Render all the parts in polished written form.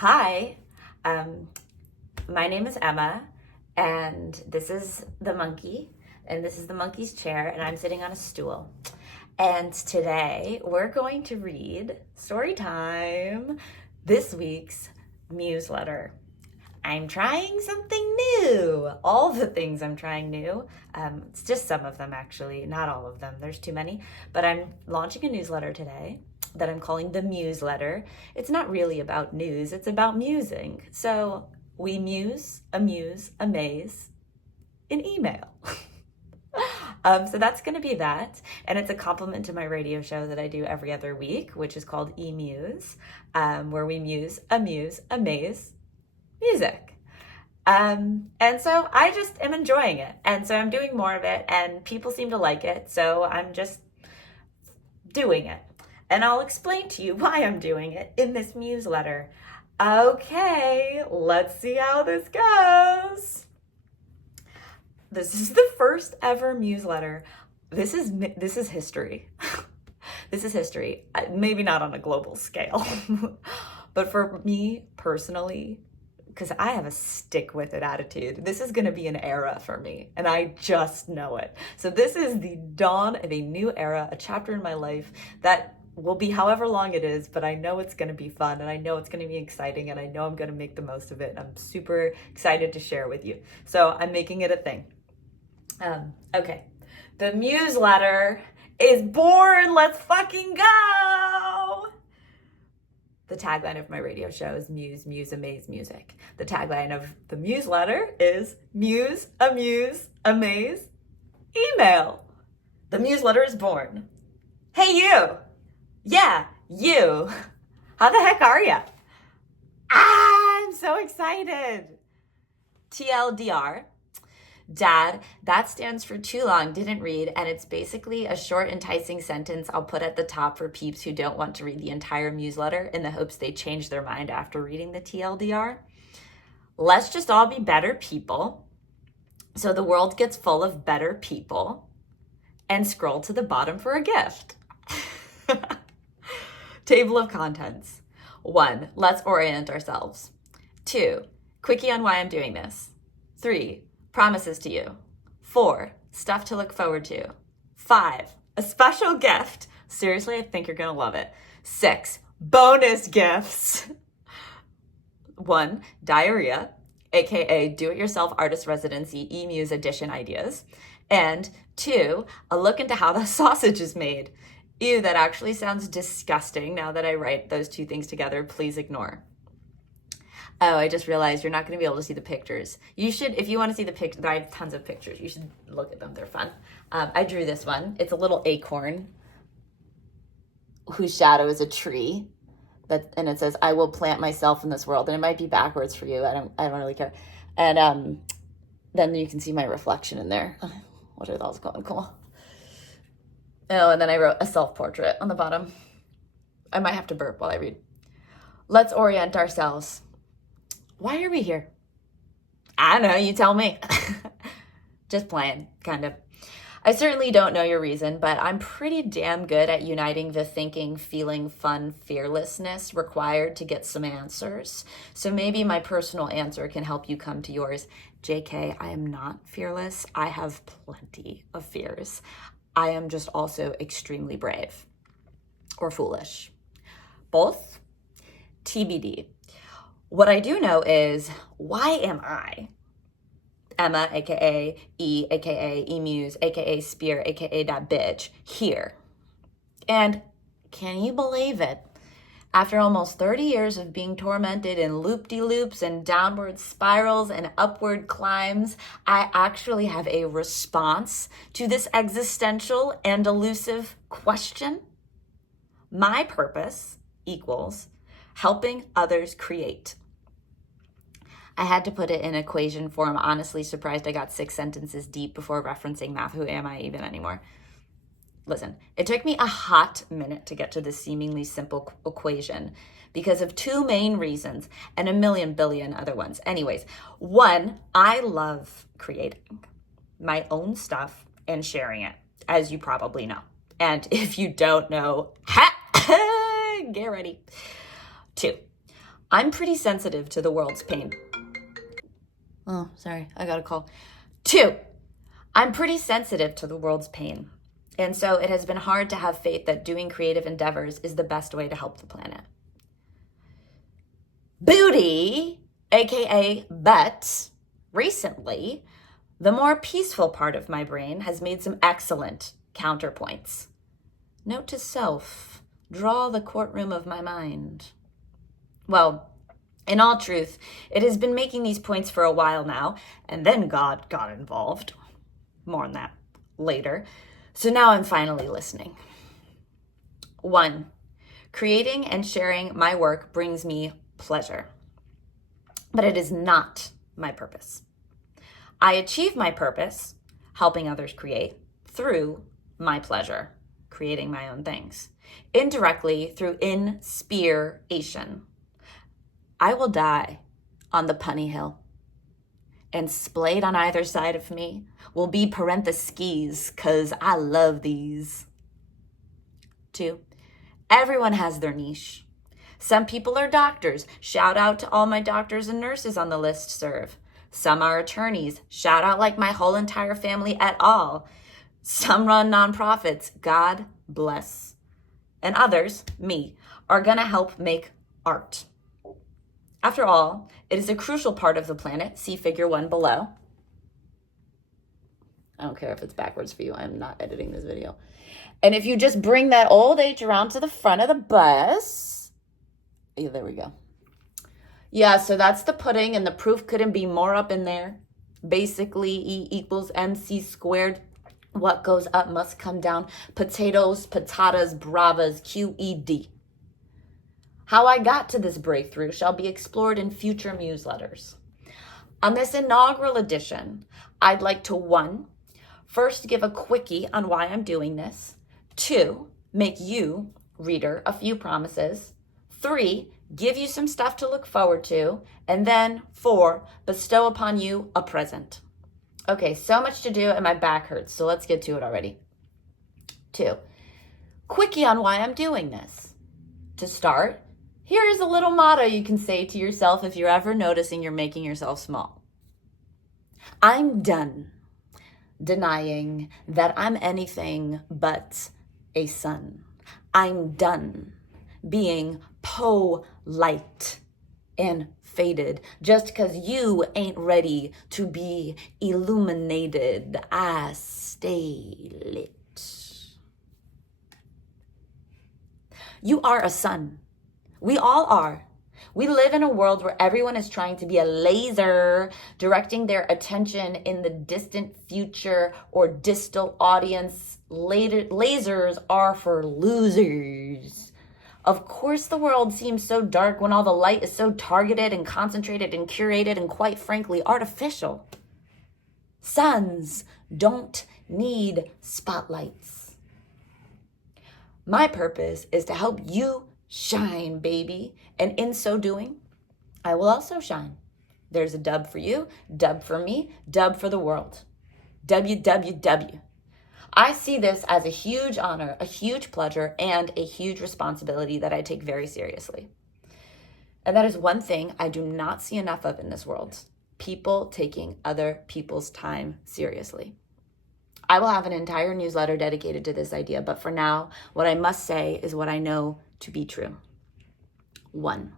Hi, my name is Emma, and this is the monkey, and this is the monkey's chair, and I'm sitting on a stool. And today we're going to read story time, this week's Museletter. I'm trying something new. All the things I'm trying new. It's just some of them, actually, not all of them. There's too many. But I'm launching a newsletter today that I'm calling the Museletter. It's not really about news, it's about musing. So we muse, amuse, amaze in email. So that's going to be that. And it's a compliment to my radio show that I do every other week, which is called E-Muse, where we muse, amuse, amaze music. And so I just am enjoying it. And so I'm doing more of it, and people seem to like it. So I'm just doing it. And I'll explain to you why I'm doing it in this Museletter. Okay, let's see how this goes. This is the first ever Museletter. This is history. This is history. Maybe not on a global scale, but for me personally, because I have a stick with it attitude, this is going to be an era for me, and I just know it. So this is the dawn of a new era, a chapter in my life that will be however long it is, but I know it's going to be fun, and I know it's going to be exciting, and I know I'm going to make the most of it. I'm super excited to share with you. So I'm making it a thing. Okay. The Museletter is born. Let's fucking go. The tagline of my radio show is Muse, Muse, Amaze Music. The tagline of the Museletter is Muse, Amuse, Amaze, Email. The Museletter is born. Hey, you. Yeah, you. How the heck are ya? I'm so excited. TLDR. Dad, that stands for too long, didn't read, and it's basically a short, enticing sentence I'll put at the top for peeps who don't want to read the entire Museletter in the hopes they change their mind after reading the TLDR. Let's just all be better people, so the world gets full of better people, and scroll to the bottom for a gift. Table of contents. 1, let's orient ourselves. 2, quickie on why I'm doing this. 3, promises to you. 4, stuff to look forward to. 5, a special gift. Seriously, I think you're gonna love it. 6, bonus gifts. 1, diarrhea, aka do-it-yourself artist residency E-Muse edition ideas. And 2, a look into how the sausage is made. Ew, that actually sounds disgusting. Now that I write those two things together, please ignore. Oh, I just realized you're not going to be able to see the pictures. You should, if you want to see the pictures, I have tons of pictures. You should look at them. They're fun. I drew this one. It's a little acorn whose shadow is a tree. And it says, I will plant myself in this world. And it might be backwards for you. I don't really care. And then you can see my reflection in there. What are those called? Cool. Oh, and then I wrote a self-portrait on the bottom. I might have to burp while I read. Let's orient ourselves. Why are we here? I don't know, you tell me. Just playing, kind of. I certainly don't know your reason, but I'm pretty damn good at uniting the thinking, feeling, fun, fearlessness required to get some answers. So maybe my personal answer can help you come to yours. JK, I am not fearless. I have plenty of fears. I am just also extremely brave or foolish. Both? TBD. What I do know is, why am I, Emma, aka E, aka E-Muse, aka Spear, aka that bitch, here? And can you believe it? After almost 30 years of being tormented in loop-de-loops and downward spirals and upward climbs, I actually have a response to this existential and elusive question. My purpose equals helping others create. I had to put it in equation form. Honestly, surprised I got 6 sentences deep before referencing math. Who am I even anymore? Listen, it took me a hot minute to get to this seemingly simple equation because of 2 main reasons and a million billion other ones. Anyways, 1, I love creating my own stuff and sharing it, as you probably know. And if you don't know, get ready. 2, I'm pretty sensitive to the world's pain. Oh, sorry, I got a call. 2, I'm pretty sensitive to the world's pain. And so it has been hard to have faith that doing creative endeavors is the best way to help the planet. Booty, aka but, recently, the more peaceful part of my brain has made some excellent counterpoints. Note to self, draw the courtroom of my mind. Well, in all truth, it has been making these points for a while now, and then God got involved. More on that later. So now I'm finally listening. 1, creating and sharing my work brings me pleasure, but it is not my purpose. I achieve my purpose, helping others create, through my pleasure, creating my own things, indirectly through inspiration. I will die on the punny hill, and splayed on either side of me will be parentheses, 'cause I love these. 2, everyone has their niche. Some people are doctors. Shout out to all my doctors and nurses on the listserv. Some are attorneys. Shout out like my whole entire family et al. Some run nonprofits. God bless. And others, me, are gonna help make art. After all, it is a crucial part of the planet. See figure 1 below. I don't care if it's backwards for you. I'm not editing this video. And if you just bring that old H around to the front of the bus. Yeah, there we go. Yeah, so that's the pudding, and the proof couldn't be more up in there. Basically, E equals MC squared. What goes up must come down. Potatoes, patatas, bravas, QED. How I got to this breakthrough shall be explored in future newsletters. On this inaugural edition, I'd like to 1, first give a quickie on why I'm doing this. 2, make you, reader, a few promises. 3, give you some stuff to look forward to. And then 4, bestow upon you a present. Okay, so much to do and my back hurts, so let's get to it already. 2, quickie on why I'm doing this. To start, here is a little motto you can say to yourself if you're ever noticing you're making yourself small. I'm done denying that I'm anything but a son. I'm done being polite and faded just because you ain't ready to be illuminated. I stay lit. You are a son. We all are. We live in a world where everyone is trying to be a laser, directing their attention in the distant future or distal audience. Lasers are for losers. Of course, the world seems so dark when all the light is so targeted and concentrated and curated and, quite frankly, artificial. Suns don't need spotlights. My purpose is to help you shine, baby. And in so doing, I will also shine. There's a dub for you, dub for me, dub for the world. WWW. I see this as a huge honor, a huge pleasure, and a huge responsibility that I take very seriously. And that is one thing I do not see enough of in this world. People taking other people's time seriously. I will have an entire newsletter dedicated to this idea, but for now, what I must say is what I know to be true. 1.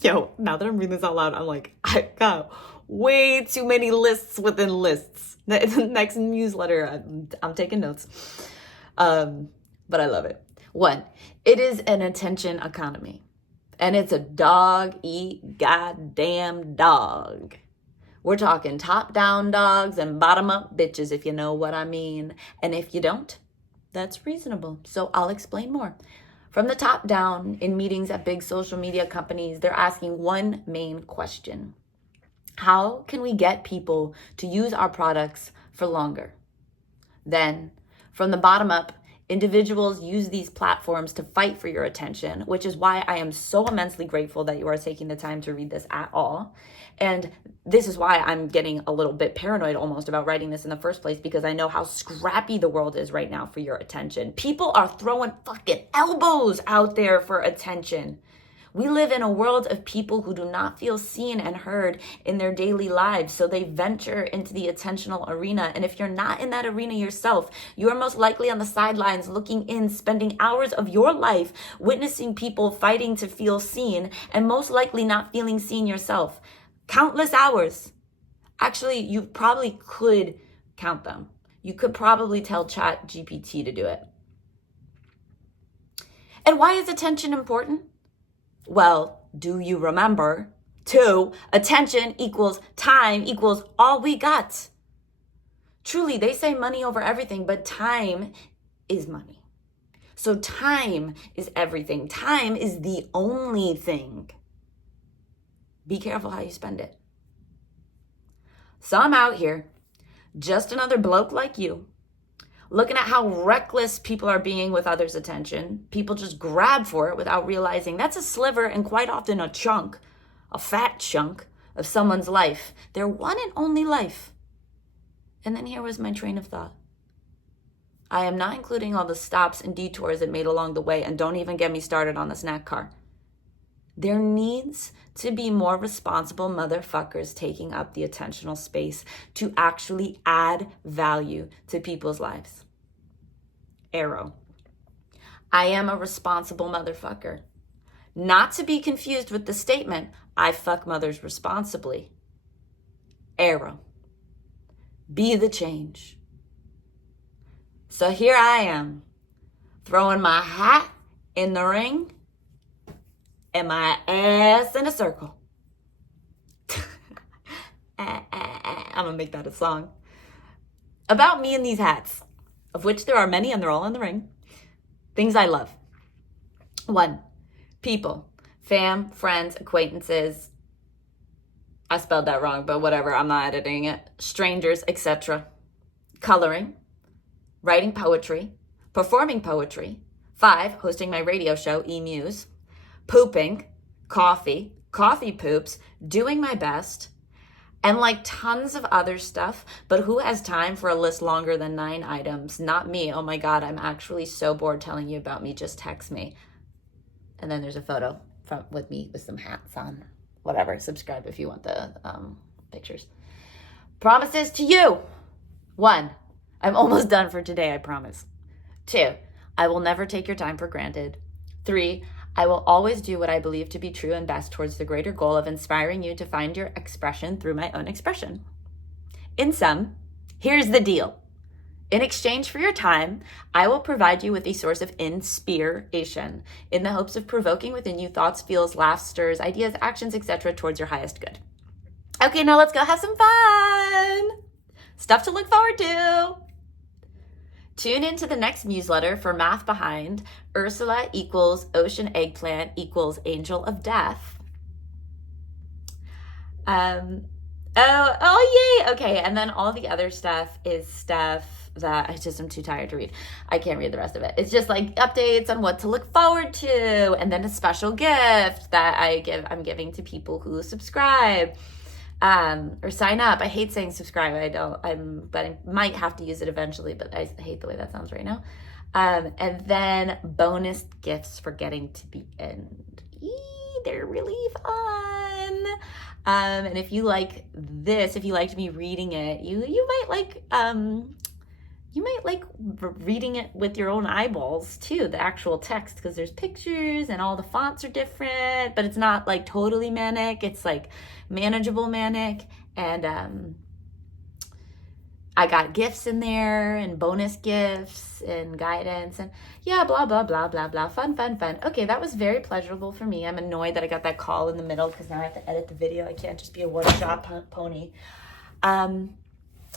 Yo, now that I'm reading this out loud, I'm like, I got way too many lists within lists. The next newsletter, I'm taking notes. But I love it. 1, it is an attention economy. And it's a dog eat goddamn dog. We're talking top-down dogs and bottom-up bitches, if you know what I mean. And if you don't, that's reasonable. So I'll explain more. From the top down, in meetings at big social media companies, they're asking one main question. How can we get people to use our products for longer? Then, from the bottom up, individuals use these platforms to fight for your attention, which is why I am so immensely grateful that you are taking the time to read this at all. And this is why I'm getting a little bit paranoid almost about writing this in the first place, because I know how scrappy the world is right now for your attention. People are throwing fucking elbows out there for attention. We live in a world of people who do not feel seen and heard in their daily lives, so they venture into the attentional arena. And if you're not in that arena yourself, you are most likely on the sidelines looking in, spending hours of your life witnessing people fighting to feel seen, and most likely not feeling seen yourself. Countless hours. Actually, you probably could count them. You could probably tell ChatGPT to do it. And why is attention important? Well, do you remember? 2, attention equals time equals all we got. Truly, they say money over everything, but time is money. So time is everything. Time is the only thing. Be careful how you spend it. So I'm out here, just another bloke like you, looking at how reckless people are being with others' attention. People just grab for it without realizing that's a sliver and quite often a chunk, a fat chunk of someone's life, their one and only life. And then here was my train of thought. I am not including all the stops and detours it made along the way, and don't even get me started on the snack car. There needs to be more responsible motherfuckers taking up the attentional space to actually add value to people's lives. Arrow. I am a responsible motherfucker. Not to be confused with the statement, I fuck mothers responsibly. Arrow. Be the change. So here I am, throwing my hat in the ring and my ass in a circle. I'm gonna make that a song. About me and these hats, of which there are many and they're all in the ring. Things I love. 1, people, fam, friends, acquaintances. I spelled that wrong, but whatever, I'm not editing it. Strangers, etc. Coloring, writing poetry, performing poetry. 5, hosting my radio show, E-Muse. Pooping, coffee poops, doing my best, and like tons of other stuff. But who has time for a list longer than 9 items? Not me. Oh my God, I'm actually so bored telling you about me. Just text me. And then there's a photo with me with some hats on. Whatever, subscribe if you want the pictures. Promises to you. 1, I'm almost done for today, I promise. 2, I will never take your time for granted. 3, I will always do what I believe to be true and best towards the greater goal of inspiring you to find your expression through my own expression. In sum, here's the deal. In exchange for your time, I will provide you with a source of inspiration in the hopes of provoking within you thoughts, feels, laughs, stirs, ideas, actions, etc. towards your highest good. Okay, now let's go have some fun. Stuff to look forward to. Tune into the next newsletter for math behind Ursula equals ocean eggplant equals angel of death. Oh, yay. Okay. And then all the other stuff is stuff that I'm too tired to read. I can't read the rest of it. It's just like updates on what to look forward to. And then a special gift that I'm giving to people who subscribe. Or sign up. I hate saying subscribe. But I might have to use it eventually, but I hate the way that sounds right now. And then bonus gifts for getting to the end. They're really fun. And if you like this, if you liked me reading it, you might like reading it with your own eyeballs too, the actual text, because there's pictures and all the fonts are different, but it's not like totally manic. It's like manageable manic. And I got gifts in there and bonus gifts and guidance and yeah, blah, blah, blah, blah, blah. Fun. Okay, that was very pleasurable for me. I'm annoyed that I got that call in the middle because now I have to edit the video. I can't just be a one-shot pony.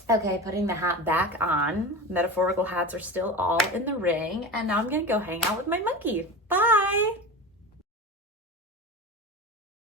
Okay, putting the hat back on. Metaphorical hats are still all in the ring. And now I'm going to go hang out with my monkey. Bye.